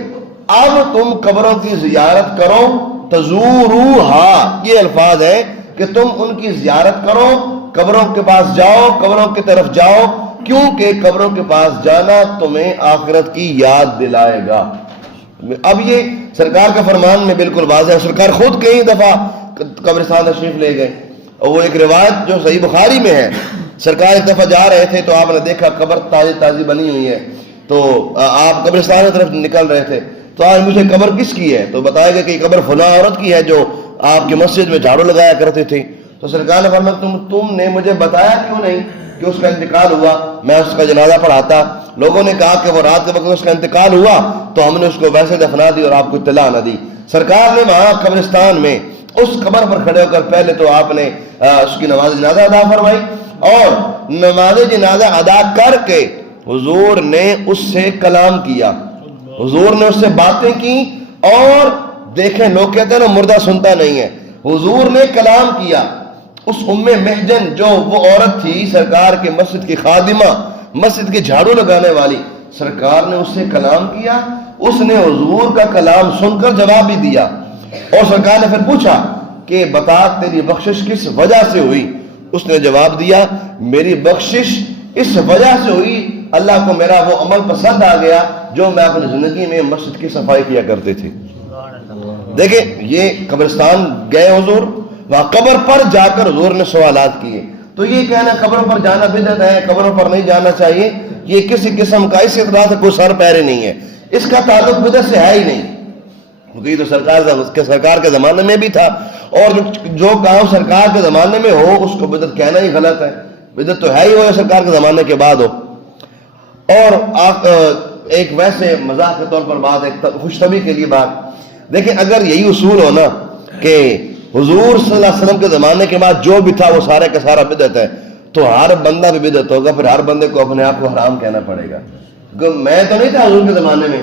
اب تم قبروں کی زیارت کرو، تزوروہا، یہ الفاظ ہیں کہ تم ان کی زیارت کرو، قبروں کے پاس جاؤ، قبروں کی طرف جاؤ، کیونکہ قبروں کے پاس جانا تمہیں آخرت کی یاد دلائے گا۔ اب یہ سرکار کا فرمان میں بالکل واضح ہے۔ سرکار خود کئی دفعہ قبرستان تشریف لے گئے، اور وہ ایک روایت جو صحیح بخاری میں ہے، سرکار ایک دفعہ جا رہے تھے تو آپ نے دیکھا قبر تازی تازی بنی ہوئی ہے، تو آپ قبرستان کی طرف نکل رہے تھے، تو آج مجھے قبر کس کی ہے؟ تو بتایا گیا کہ یہ قبر فلاں عورت کی ہے جو آپ کی مسجد میں جھاڑو لگایا کرتے تھے۔ تو سرکار نے فرمایا تم نے مجھے بتایا کیوں نہیں کہ اس کا انتقال ہوا، میں اس کا جنازہ پڑھاتا۔ لوگوں نے کہا کہ وہ رات کے وقت اس کا انتقال ہوا تو ہم نے اس کو ویسے دفنا دی اور آپ کو اطلاع نہ دی۔ سرکار نے وہاں قبرستان میں اس قبر پر کھڑے ہو کر پہلے تو آپ نے اس کی نماز جنازہ ادا فرمائی، اور نماز جنازہ ادا کر کے حضور نے اس سے کلام کیا، حضور نے اس سے باتیں کی۔ اور دیکھیں لوگ کہتے ہیں نا مردہ سنتا نہیں ہے، حضور نے کلام کیا۔ اس ام محجن جو وہ عورت تھی سرکار کے مسجد کی خادمہ، مسجد کی جھاڑو لگانے والی، سرکار نے اس سے کلام کیا، اس نے حضور کا کلام سن کر جواب بھی دیا۔ اور سرکار نے پھر پوچھا کہ بتا تیری بخشش کس وجہ سے ہوئی؟ اس نے جواب دیا میری بخشش اس وجہ سے ہوئی اللہ کو میرا وہ عمل پسند آ گیا جو میں اپنی زندگی میں مسجد کی صفائی کیا کرتے تھے۔ دیکھیں یہ قبرستان گئے حضور، وہاں قبر پر جا کر حضور نے سوالات کیے، تو یہ کہنا قبروں پر جانا بدعت ہے، قبروں پر نہیں جانا چاہیے، یہ کسی قسم کا اس اعتراض سے کوئی سر پیرے نہیں ہے، اس کا تعلق بدعت سے ہے ہی نہیں، کیونکہ یہ تو سرکار کے زمانے میں بھی تھا، اور جو کام سرکار کے زمانے میں ہو اس کو بدعت کہنا ہی غلط ہے، بدعت تو ہے ہی ہو سرکار کے زمانے کے بعد ہو۔ اور آپ ایک ویسے مزاح کے طور پر بات، ایک خوش طبعی کے لیے بات، دیکھیں اگر یہی اصول ہو نا کہ حضور صلی اللہ علیہ وسلم کے زمانے کے بعد جو بھی تھا وہ سارے کا سارا بدعت ہے، تو ہر بندہ بھی بدعت ہوگا، پھر ہر بندے کو اپنے آپ کو حرام کہنا پڑے گا، کیونکہ میں تو نہیں تھا حضور کے زمانے میں،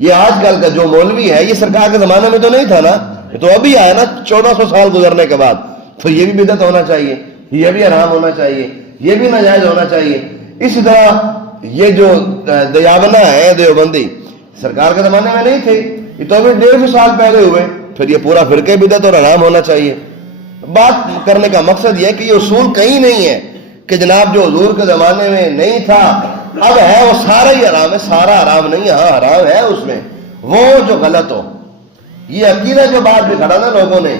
یہ آج کل کا جو مولوی ہے یہ سرکار کے زمانے میں تو نہیں تھا نا، یہ تو ابھی آیا نا 1400 سال گزرنے کے بعد، پھر یہ بھی بدعت ہونا چاہیے، یہ بھی حرام ہونا چاہیے، یہ بھی ناجائز ہونا چاہیے۔ اسی طرح یہ جو دیابنا ہے دیوبندی سرکار کے زمانے میں نہیں تھے، یہ تو ابھی 150 سال پہلے ہوئے، پھر یہ پورا فرقہ بدعت اور حرام ہونا چاہیے۔ بات کرنے کا مقصد یہ ہے کہ یہ اصول کہیں نہیں ہے کہ جناب جو حضور کے زمانے میں نہیں تھا اب ہے وہ سارا ہی حرام ہے، سارا حرام نہیں ہے، ہاں حرام ہے اس میں وہ جو غلط ہو۔ یہ عقیدہ جو بات بھی کھڑا نا لوگوں نے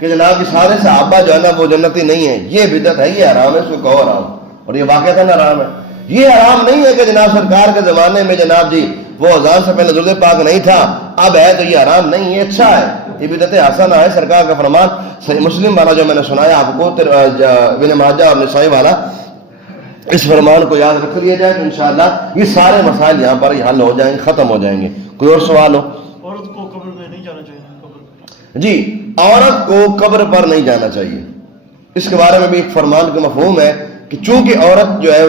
کہ جناب یہ سارے صحابہ جو ہے نا وہ جنتی نہیں ہیں، یہ بدعت ہے، یہ حرام ہے، اس کو کہو حرام، اور یہ واقعتاً حرام ہے۔ یہ حرام نہیں ہے کہ جناب سرکار کے زمانے میں جناب جی وہ اذان سے پہلے درود پاک نہیں تھا اب ہے تو یہ حرام نہیں ہے، اچھا ہے، یہ بدعت حسنہ ہے۔ سرکار کا فرمان صحیح مسلم والا جو میں نے سنایا آپ کو ابن ماجہ اور نسائی والا، اس فرمان کو یاد رکھ لیا جائے تو انشاءاللہ یہ سارے مسائل یہاں پر حل ہو جائیں گے، ختم ہو جائیں گے۔ کوئی اور سوال ہو؟ عورت کو قبر میں نہیں جانا چاہیے؟ جی عورت کو قبر پر نہیں جانا چاہیے، اس کے بارے میں بھی ایک فرمان کا مفہوم ہے کہ چونکہ عورت جو ہے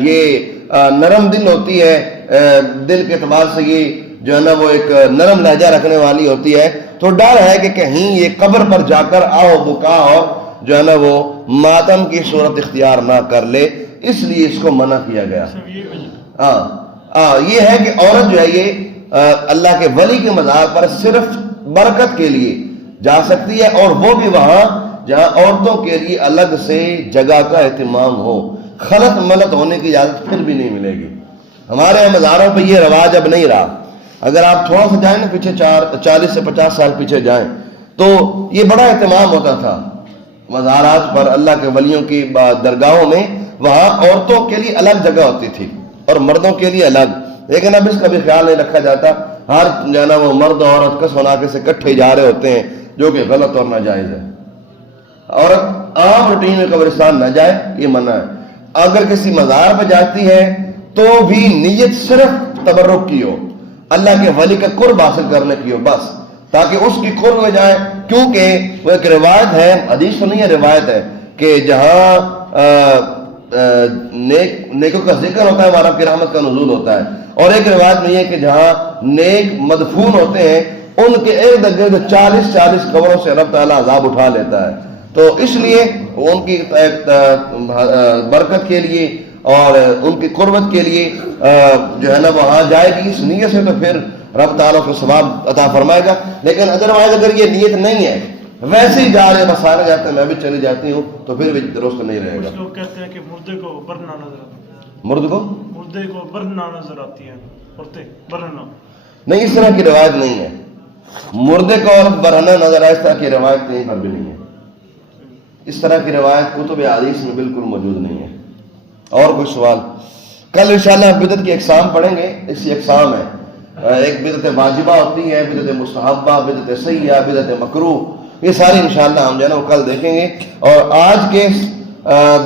یہ نرم دل ہوتی ہے، دل کے اعتبار سے یہ جو ہے نا وہ ایک نرم لہجہ رکھنے والی ہوتی ہے، تو ڈر ہے کہ کہیں یہ قبر پر جا کر آؤ بکا اور جو ہے نا وہ ماتم کی صورت اختیار نہ کر لے، اس لیے اس کو منع کیا گیا۔ یہ ہے کہ عورت جو ہے یہ اللہ کے ولی کے مزار پر صرف برکت کے لیے جا سکتی ہے، اور وہ بھی وہاں جہاں عورتوں کے لیے الگ سے جگہ کا اہتمام ہو، خلط ملط ہونے کی اجازت پھر بھی نہیں ملے گی۔ ہمارے مزاروں پہ یہ رواج اب نہیں رہا، اگر آپ تھوڑا سا جائیں نا پیچھے 40 سے 50 سال پیچھے جائیں تو یہ بڑا اہتمام ہوتا تھا مزارات پر، اللہ کے ولیوں کی درگاہوں میں وہاں عورتوں کے لیے الگ جگہ ہوتی تھی اور مردوں کے لیے الگ، لیکن اب اس کا بھی خیال نہیں رکھا جاتا، ہر جو ہے نا وہ مرد اور عورت کس ہونا کے سے اکٹھے جا رہے ہوتے ہیں جو کہ غلط اور ناجائز ہے۔ عورت عام روٹین میں قبرستان نہ جائے، یہ منع ہے۔ اگر کسی مزار پہ جاتی ہے تو بھی نیت صرف تبرک کی ہو، اللہ کے ولی کا قرب حاصل کرنے کی ہو بس، تاکہ اس کی قرب میں جائے، کیونکہ وہ ایک روایت ہے، حدیث تو نہیں ہے، روایت ہے کہ جہاں نیکوں کا ذکر ہوتا ہے وہاں رب کی رحمت کا نزول ہوتا ہے، اور ایک روایت میں یہ کہ جہاں نیک مدفون ہوتے ہیں ان کے ارد گرد 40 قبروں سے رب تعالیٰ عذاب اٹھا لیتا ہے، تو اس لیے ان کی برکت کے لیے اور ان کی قربت کے لیے جو ہے نا وہاں جائے گی اس نیت سے، تو پھر رب تعالیٰ کو ثواب عطا فرمائے گا۔ لیکن ادروائز اگر یہ نیت نہیں ہے، ویسے ہی جا رہے بس آنے جاتے ہیں، میں بھی چلی جاتی ہوں، تو پھر بھی درست نہیں رہے گا۔ کچھ لوگ کہتے ہیں کہ مردے کو برنا نظر آتا ہے، مردے کو برنا نظر آتی ہے، عورتیں برنا نہیں، اس طرح کی روایت نہیں ہے، مردے کو عورت برہنہ نظر آئے اس طرح کی روایت کہیں پر بھی نہیں ہے، اس طرح کی روایت کتب حدیث میں بالکل موجود نہیں ہے۔ اور کوئی سوال؟ کل انشاءاللہ بدعت کی اقسام پڑھیں گے، اس کی اقسام ہے، ایک بدعت واجبہ ہوتی ہے، بدعت مستحبہ، بدعت سیئہ، بدعت مکروہ، یہ ساری انشاءاللہ ہم جو ہے نا وہ کل دیکھیں گے۔ اور آج کے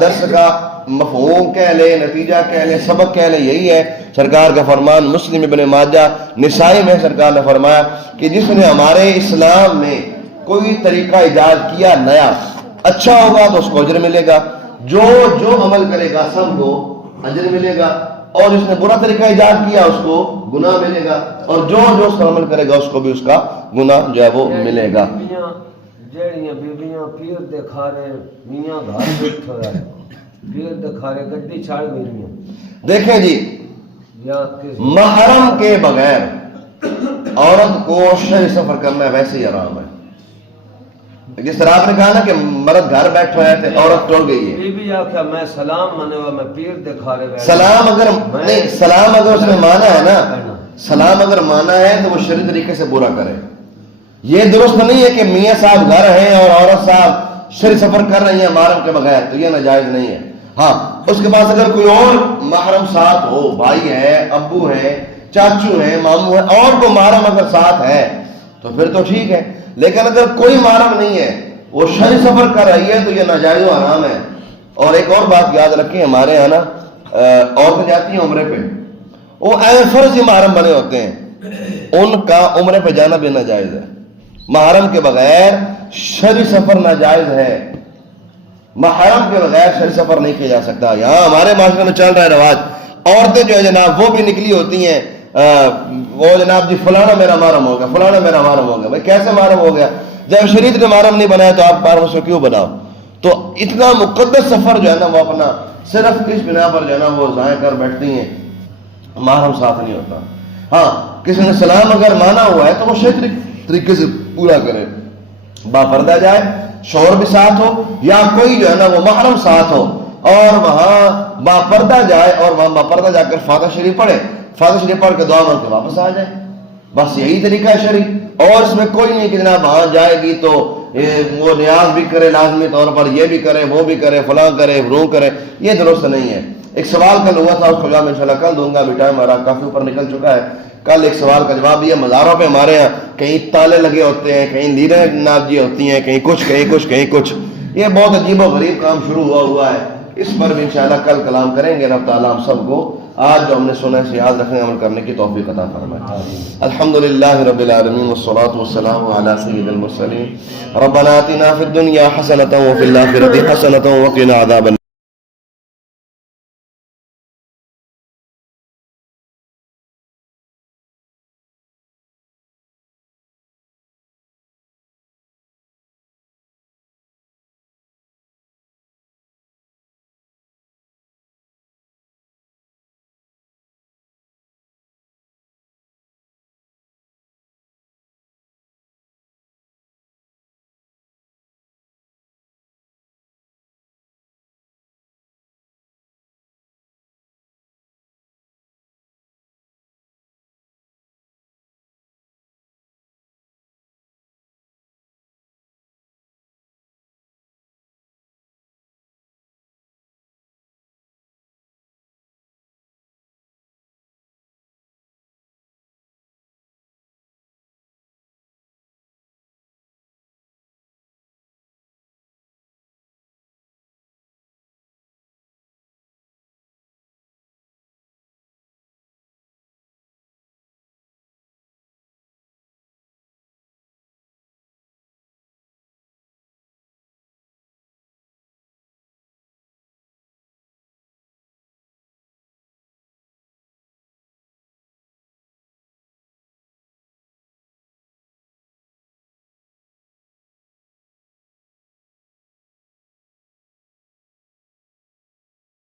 درس کا مفہوم کہہ لیں، نتیجہ کہہ لیں، سبق کہہ لیں، یہی ہے سرکار کا فرمان مسلم ابن ماجہ نسائی میں سرکار نے فرمایا کہ جس نے ہمارے اسلام میں کوئی طریقہ ایجاد کیا نیا، اچھا ہوگا تو اس کو اجر ملے گا، جو عمل کرے گا سب کو اجر ملے گا، اور جس نے برا طریقہ ایجاد کیا اس کو گناہ ملے گا، اور جو اس پر عمل کرے گا اس کو بھی اس کا گناہ جو ہے وہ ملے گا۔ جیڑیاں بیبیاں پیر دکھا رہے میاں گھر بیٹھا ہے، پیر دکھا رہے گڈی چھاڑ گئی۔ دیکھیں جی، محرم کے بغیر عورت کو شہری سفر کرنا ویسے ہی حرام ہے، جس طرح آپ نے کہا نا کہ مرد گھر بیٹھ رہے تھے عورت ٹر گئی ہے. بی بی آخیا میں سلام مانے ہوا میں پیر دکھا رہے سلام اگر نہیں، سلام اگر اس نے مانا ہے نا، سلام اگر مانا ہے تو وہ شرعی طریقے سے برا کرے. یہ درست نہیں ہے کہ میاں صاحب گھر ہیں اور عورت صاحب شرعی سفر کر رہی ہیں محرم کے بغیر، تو یہ ناجائز نہیں ہے. ہاں اس کے پاس اگر کوئی اور محرم ساتھ ہو، بھائی ہے، ابو ہے، چاچو ہیں، ماموں ہے، اور کوئی محرم اگر ساتھ ہے تو پھر تو ٹھیک ہے. لیکن اگر کوئی محرم نہیں ہے، وہ شرعی سفر کر رہی ہے تو یہ ناجائز و حرام ہے. اور ایک اور بات یاد رکھیں، ہمارے یہاں نا عورتیں جاتی ہیں عمرے پہ، وہ فرضی محرم بنے ہوتے ہیں، ان کا عمرے پہ جانا بھی ناجائز ہے. محرم کے بغیر شرعی سفر ناجائز ہے. محرم کے بغیر شرعی سفر نہیں کیا جا سکتا. یہاں ہمارے معاشرے میں چل رہا ہے رواج، عورتیں جو ہے جناب وہ بھی نکلی ہوتی ہیں، وہ جناب جی فلانا میرا محرم ہو گیا، فلانا میرا محرم ہو گیا. بھائی کیسے محرم ہو گیا؟ جب شریعت نے محرم نہیں بنایا تو آپ بار اس کو کیوں بناؤ؟ تو اتنا مقدس سفر جو ہے نا وہ اپنا صرف اس بنا پر جو ہے نا وہ ضائع کر بیٹھتی ہیں، محرم ساتھ نہیں ہوتا. ہاں کسی نے سلام اگر مانا ہوا ہے تو وہ شرعی طریقے سے پورا کرے، با پردہ جائے، شوہر بھی ساتھ ہو یا کوئی جو ہے نا وہ محرم ساتھ ہو، اور وہاں با پردہ جائے اور وہاں با پردہ جا کر فاتحہ شریف پڑھے، فاتحہ شریف پڑھ کے دعا مانگ کے واپس آ جائے. بس یہی طریقہ ہے شرعی. اور اس میں کوئی نہیں کہ جناب وہاں جائے گی تو وہ نیاز بھی کرے لازمی طور پر، یہ بھی کرے، وہ بھی کرے، فلاں کرے، وہ کرے. یہ درست نہیں ہے. ایک سوال کل ہوا تھا، اس کو جواب انشاءاللہ کل دوں گا، ابھی ٹائم ہمارا کافی اوپر نکل چکا ہے. کل ایک سوال کا جواب یہ، مزاروں پہ ہمارے یہاں کہیں تالے لگے ہوتے ہیں، کہیں لیریں نافجی ہوتی ہیں، کہیں کچھ کہیں کچھ کہیں کچھ. یہ بہت عجیب و غریب کام شروع ہوا ہے. اس پر بھی انشاءاللہ کل کلام کریں گے. رب تعالیٰ ہم سب کو آج جو ہم نے سنا ہے یاد رکھنے، عمل کرنے کی توفیق عطا فرمائے. الحمدللہ رب العالمین والصلاة والسلام علی سید المرسلین. ربنا آتنا فی الدنیا حسنۃ وفی الآخرۃ حسنۃ وقنا عذاب النار.